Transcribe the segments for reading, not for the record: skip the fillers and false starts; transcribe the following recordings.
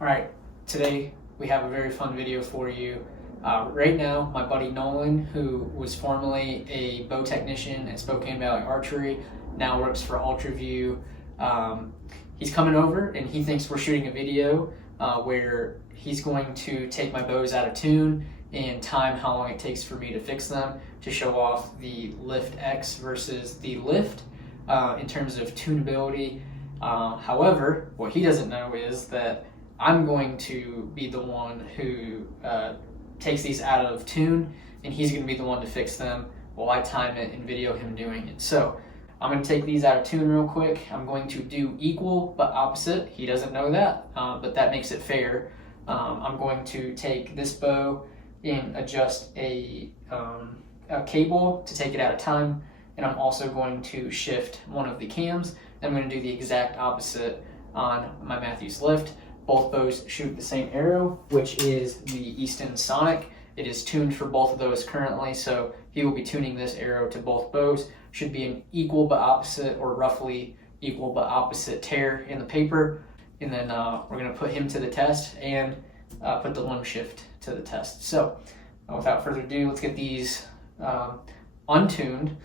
All right, today we have a very fun video for you. Right now, my buddy Nolan, who was formerly a bow technician at Spokane Valley Archery, now works for UltraView. He's coming over and he thinks we're shooting a video where he's going to take my bows out of tune and time how long it takes for me to fix them to show off the Lift X versus the Lift in terms of tunability. However, what he doesn't know is that I'm going to be the one who takes these out of tune, and he's going to be the one to fix them while I time it and video him doing it. So I'm going to take these out of tune real quick. I'm going to do equal but opposite. He doesn't know that, but that makes it fair. I'm going to take this bow and adjust a cable to take it out of time, and I'm also going to shift one of the cams. I'm going to do the exact opposite on my Mathews Lift. Both bows shoot the same arrow, which is the Easton Sonic. It is tuned for both of those currently, so he will be tuning this arrow to both bows. Should be an equal but opposite, or roughly equal but opposite tear in the paper. And then we're going to put him to the test and put the limb shift to the test. So without further ado, let's get these untuned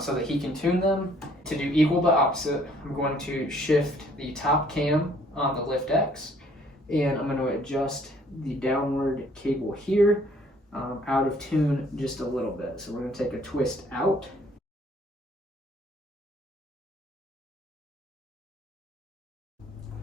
so that he can tune them. To do equal but opposite, I'm going to shift the top cam on the Lift X, and I'm going to adjust the downward cable here out of tune just a little bit. So we're going to take a twist out.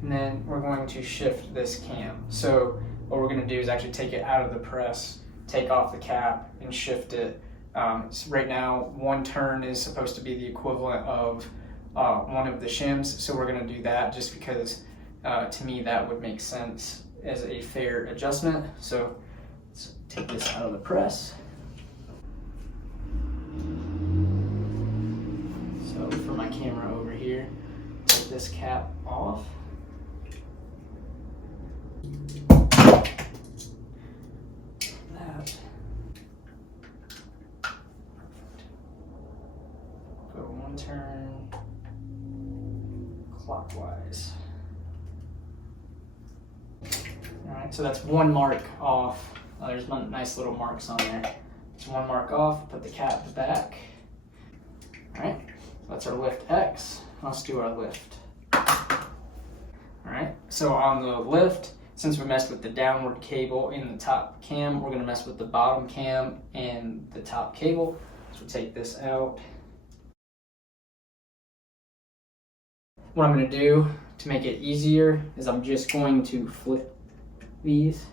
And then we're going to shift this cam. So what we're going to do is actually take it out of the press, take off the cap, and shift it. So right now, one turn is supposed to be the equivalent of one of the shims, so we're going to do that just because to me that would make sense as a fair adjustment. So let's take this out of the press. So for my camera over here, take this cap off. That. Go one turn clockwise. Alright, so that's one mark off. There's nice little marks on there. It's one mark off, put the cap back. Alright, that's our Lift X. Let's do our lift. Alright, so on the lift, since we messed with the downward cable in the top cam, we're going to mess with the bottom cam and the top cable. So we'll take this out. What I'm going to do to make it easier is I'm just going to flip these.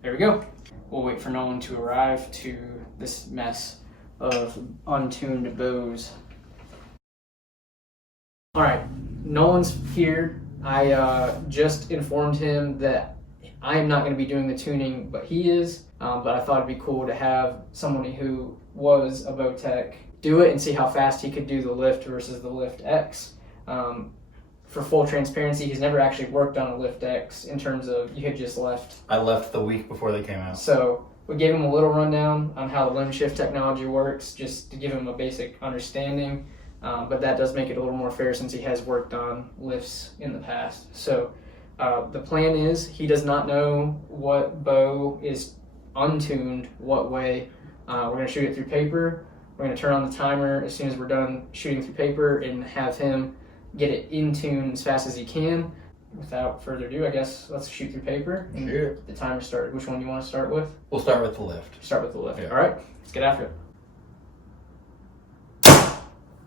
There we go. We'll wait for Nolan to arrive to this mess of untuned bows. All right, Nolan's here. I just informed him that I am not going to be doing the tuning, but he is. But I thought it'd be cool to have someone who was a bow tech do it and see how fast he could do the Lift versus the Lift X. For full transparency, he's never actually worked on a Lift X in terms of, you had just left. I left the week before they came out. So we gave him a little rundown on how the limb shift technology works, just to give him a basic understanding. But that does make it a little more fair since he has worked on lifts in the past. So the plan is, he does not know what bow is untuned what way. We're going to shoot it through paper. We're going to turn on the timer as soon as we're done shooting through paper and have him get it in tune as fast as he can. Without further ado, I guess let's shoot through paper and get the timer started. Which one do you want to start with? We'll start with the lift. Start with the lift. Yeah. All right, let's get after it.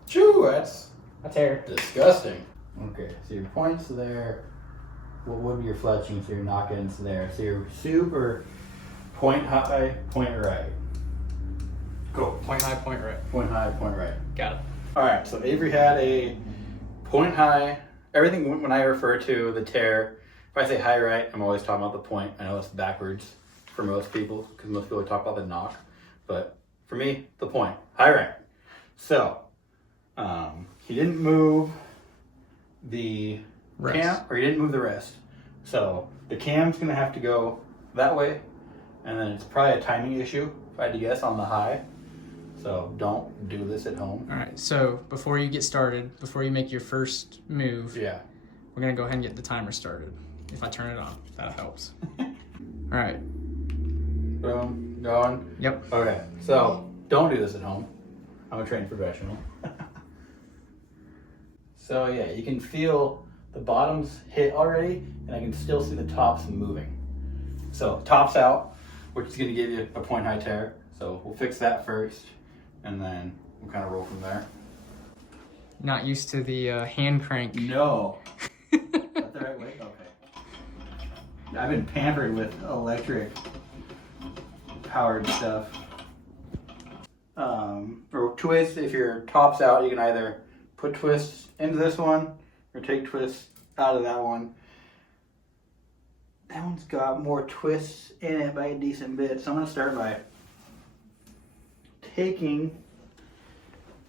Choo, that's A tear. disgusting. Okay, so your point's there. What would be your fletching? So you're knock-ins there. So you're super point high, point right. Go. Point high, point right. Point high, point right. Got it. All right, so Avery had a point high. Everything when I refer to the tear, if I say high right, I'm always talking about the point. I know it's backwards for most people because most people talk about the knock, but for me, the point, high right. So he didn't move the Rest. cam, or he didn't move the rest. So the cam's gonna have to go that way, and then it's probably a timing issue, if I had to guess, on the high. So don't do this at home. All right, so before you get started, before you make your first move, Yeah. we're gonna go ahead and get the timer started. If I turn it on, that helps. All right. Boom, going. Yep. Okay, so don't do this at home. I'm a trained professional. So yeah, you can feel the bottoms hit already, and I can still see the tops moving. So tops out, which is gonna give you a point high tear. So we'll fix that first, and then we'll kind of roll from there. Not used to the hand crank. No. That's the right way? Okay. I've been pampered with electric powered stuff. For twist, if your top's out, you can either put twists into this one or take twists out of that one. That one's got more twists in it by a decent bit. So I'm going to start by taking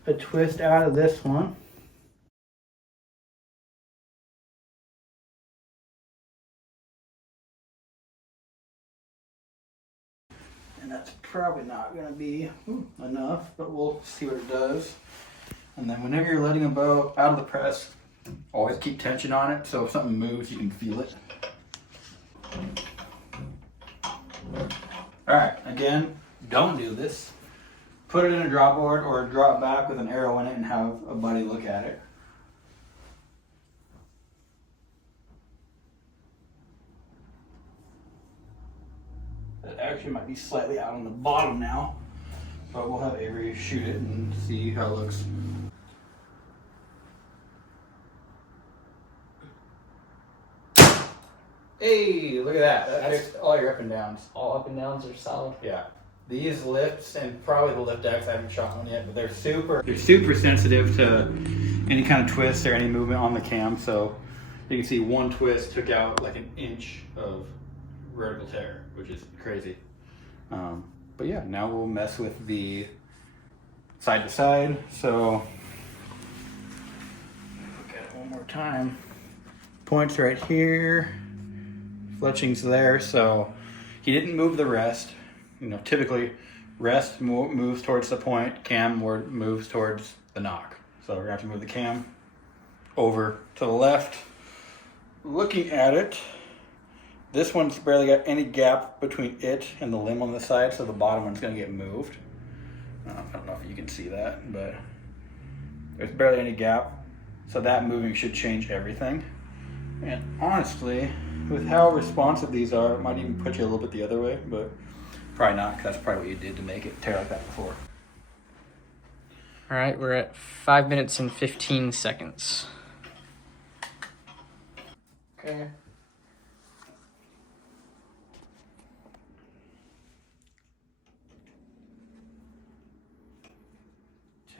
a twist out of this one. And that's probably not going to be enough, but we'll see what it does. And then whenever you're letting a bow out of the press, always keep tension on it, so if something moves, you can feel it. Alright, again, don't do this. Put it in a drop board or drop back with an arrow in it and have a buddy look at it. That actually might be slightly out on the bottom now, but we'll have Avery shoot it and see how it looks. Hey, look at that. That fixed all your up and downs. All up and downs are solid. Yeah. These lifts, and probably the Lift X, I haven't shot one yet, but they're super sensitive to any kind of twist or any movement on the cam. So you can see one twist took out like an inch of vertical tear, which is crazy. But yeah, now we'll mess with the side to side. So look at it one more time. Points right here. Fletching's there, so he didn't move the rest. You know, typically rest moves towards the point, cam moves towards the knock. So we're gonna have to move the cam over to the left. Looking at it, this one's barely got any gap between it and the limb on the side, so the bottom one's gonna get moved. I don't know if you can see that, but there's barely any gap. So that moving should change everything. And honestly, with how responsive these are, it might even put you a little bit the other way, but probably not, because that's probably what you did to make it tear like that before. All right, we're at 5 minutes and 15 seconds. Okay.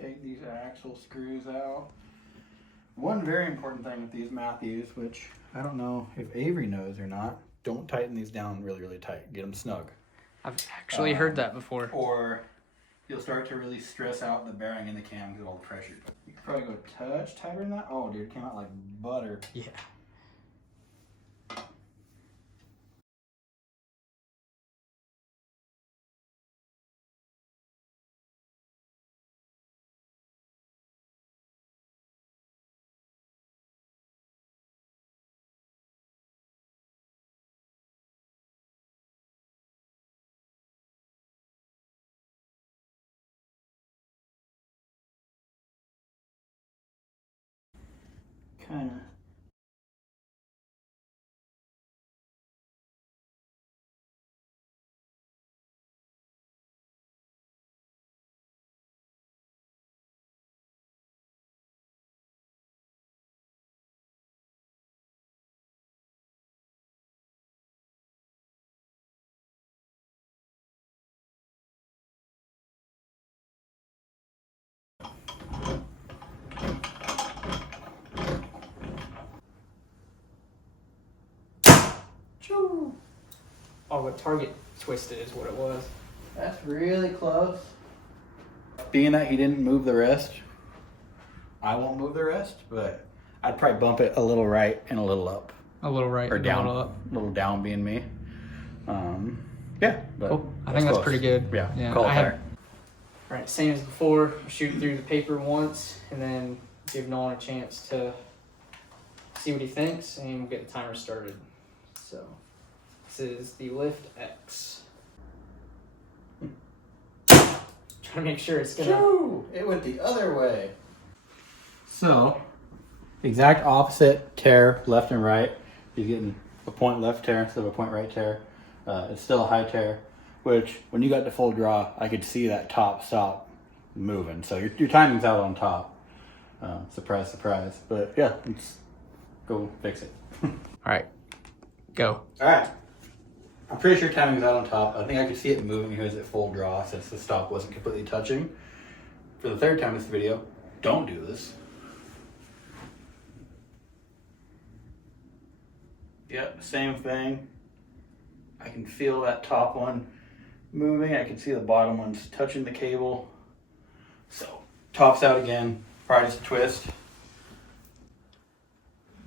Take these axle screws out. One very important thing with these Mathews, which I don't know if Avery knows or not, don't tighten these down really, really tight. Get them snug. I've actually heard that before. Or you'll start to really stress out the bearing in the cam because of all the pressure. You could probably go a touch tighter than that. Oh, dude, it came out like butter. Yeah. Kind of. Oh, but target twisted is what it was. That's really close. Being that he didn't move the rest, I won't move the rest, but I'd probably bump it a little right and a little up. A little right, or a down, little up. little down being me. Yeah, but Cool. I think that's close. pretty good. Yeah, call it fair. All right, same as before. Shoot through the paper once, and then give Nolan a chance to see what he thinks, and we'll get the timer started. So, this is the Lift X. Trying to make sure it's gonna. Shoo! It went the other way. So, exact opposite tear, left and right. You're getting a point left tear instead of a point right tear. It's still a high tear, which when you got to full draw, I could see that top stop moving. So your timing's out on top. Surprise, surprise. But yeah, let's go fix it. All right, go. All right. I'm pretty sure timing's out on top. I think I could see it moving here as at full draw since the stop wasn't completely touching. For the third time in this video, don't do this. Yep, same thing. I can feel that top one moving. I can see the bottom one's touching the cable. So, top's out again. Probably just a twist.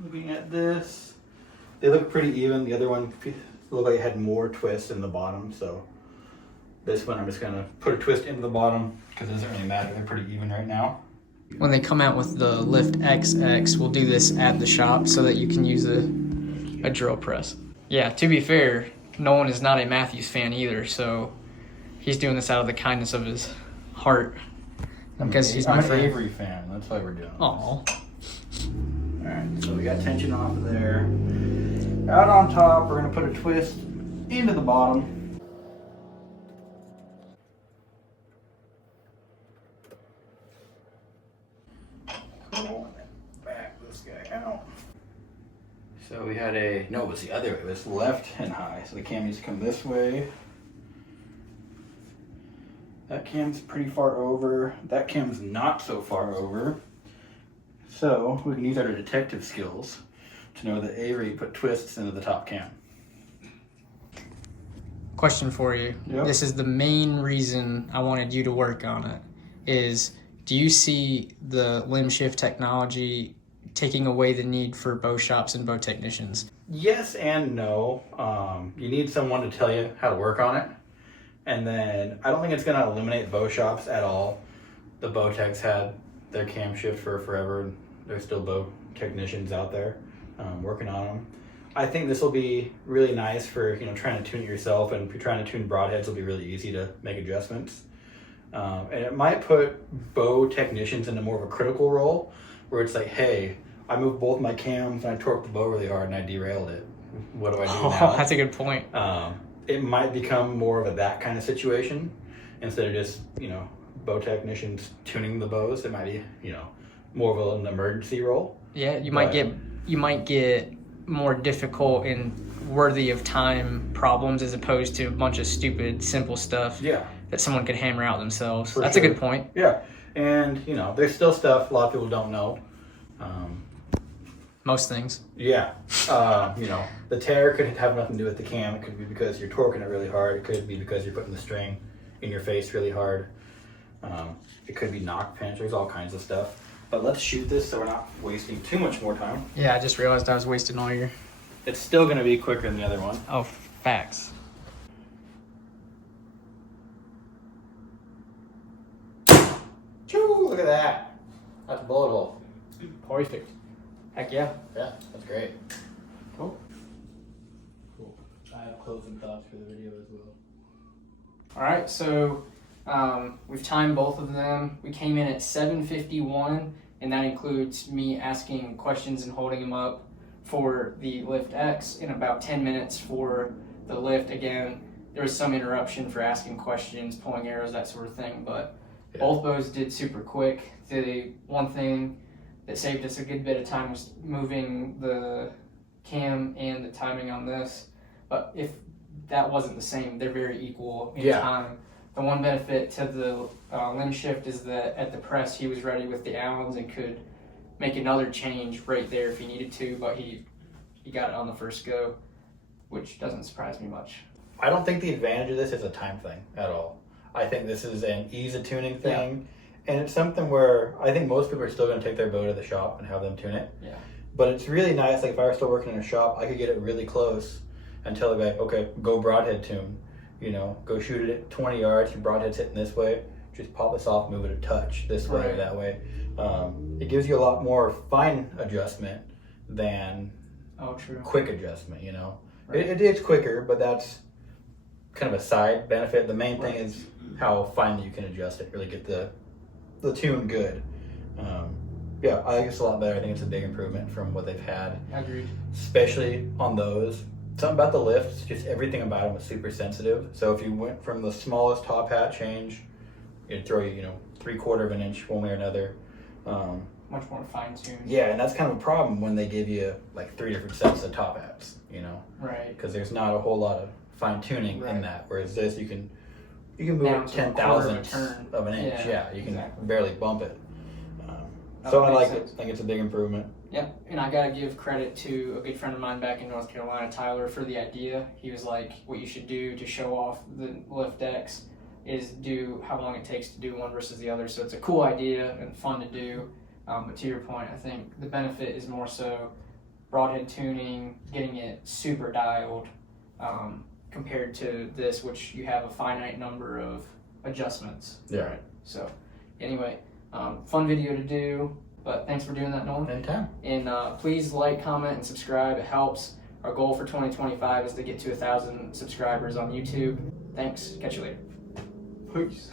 Looking at this, they look pretty even. The other one looked like it had more twist in the bottom. So, this one I'm just gonna put a twist into the bottom because it doesn't really matter. They're pretty even right now. When they come out with the Lift XX, we'll do this at the shop so that you can use a drill press. Yeah, to be fair, Nolan is not a Mathews fan either, so he's doing this out of the kindness of his heart. Because he's my I'm friend. an Avery fan. That's why we're doing this. Aw. Alright, so we got tension off of there. Out on top, we're going to put a twist into the bottom. Cool. Back this guy out. So we had no, it was the other way. It was left and high. So the cam needs to come this way. That cam's pretty far over. That cam's not so far over. So we can use our detective skills to know that Avery put twists into the top cam. Question for you. Yep. This is the main reason I wanted you to work on it. Is do you see the limb shift technology taking away the need for bow shops and bow technicians? Yes and no. You need someone to tell you how to work on it. And then I don't think it's going to eliminate bow shops at all. The bow techs had their cam shift for forever. And there's still bow technicians out there working on them. I think this will be really nice for trying to tune it yourself, and if you're trying to tune broadheads, it'll be really easy to make adjustments. And it might put bow technicians into more of a critical role, where it's like, hey, I moved both my cams and I torqued the bow really hard and I derailed it. What do I do now? That's a good point. It might become more of that kind of situation instead of just bow technicians tuning the bows. It might be more of an emergency role. Yeah, you might get more difficult and worthy of time problems as opposed to a bunch of stupid, simple stuff that someone could hammer out themselves. That's a good point. Yeah, and there's still stuff a lot of people don't know. Most things. Yeah, the tear could have nothing to do with the cam. It could be because you're torquing it really hard. It could be because you're putting the string in your face really hard. It could be knock pinch. There's all kinds of stuff. But let's shoot this so we're not wasting too much more time. Yeah, I just realized I was wasting all your... It's still going to be quicker than the other one. Oh, facts. Choo, look at that. That's a bullet hole. Perfect. Heck yeah. Yeah, that's great. Cool. I have closing thoughts for the video as well. All right, so we've timed both of them. We came in at 7:51, and that includes me asking questions and holding them up for the Lift X, in about 10 minutes for the Lift. Again, there was some interruption for asking questions, pulling arrows, that sort of thing, but both bows did super quick. The one thing that saved us a good bit of time was moving the cam and the timing on this, but if that wasn't the same, they're very equal in time. The one benefit to the limb shift is that at the press he was ready with the Allens and could make another change right there if he needed to, but he got it on the first go, which doesn't surprise me much. I don't think the advantage of this is a time thing at all. I think this is an ease of tuning thing, and it's something where I think most people are still going to take their bow to the shop and have them tune it. Yeah. But it's really nice. Like if I were still working in a shop, I could get it really close and tell the guy, okay, go broadhead tune. You know, go shoot it at 20 yards. Your broadhead's hitting this way. Just pop this off, move it a touch this way or that way. It gives you a lot more fine adjustment than quick adjustment. You know, it's quicker, but that's kind of a side benefit. The main thing is how fine you can adjust it. Really get the tune good. Yeah, I think it's a lot better. I think it's a big improvement from what they've had. Agreed. Especially on those. Something about the lifts, just everything about them was super sensitive. So if you went from the smallest top hat change, it'd throw you, 3/4 of an inch one way or another. Much more fine-tuned. Yeah, and that's kind of a problem when they give you like 3 different sets of top hats, Right. Because there's not a whole lot of fine-tuning in that. Whereas this, you can move Down it to a 10,000ths of an inch. Yeah, you can barely bump it. So I like it. I think it's a big improvement. Yep, and I gotta give credit to a good friend of mine back in North Carolina, Tyler, for the idea. He was like, what you should do to show off the Lift X is do how long it takes to do one versus the other. So it's a cool idea and fun to do. But to your point, I think the benefit is more so broadhead tuning, getting it super dialed, compared to this, which you have a finite number of adjustments. Yeah. Right. So anyway, fun video to do. But thanks for doing that, Nolan. Anytime. And please like, comment, and subscribe. It helps. Our goal for 2025 is to get to 1,000 subscribers on YouTube. Thanks. Catch you later. Peace.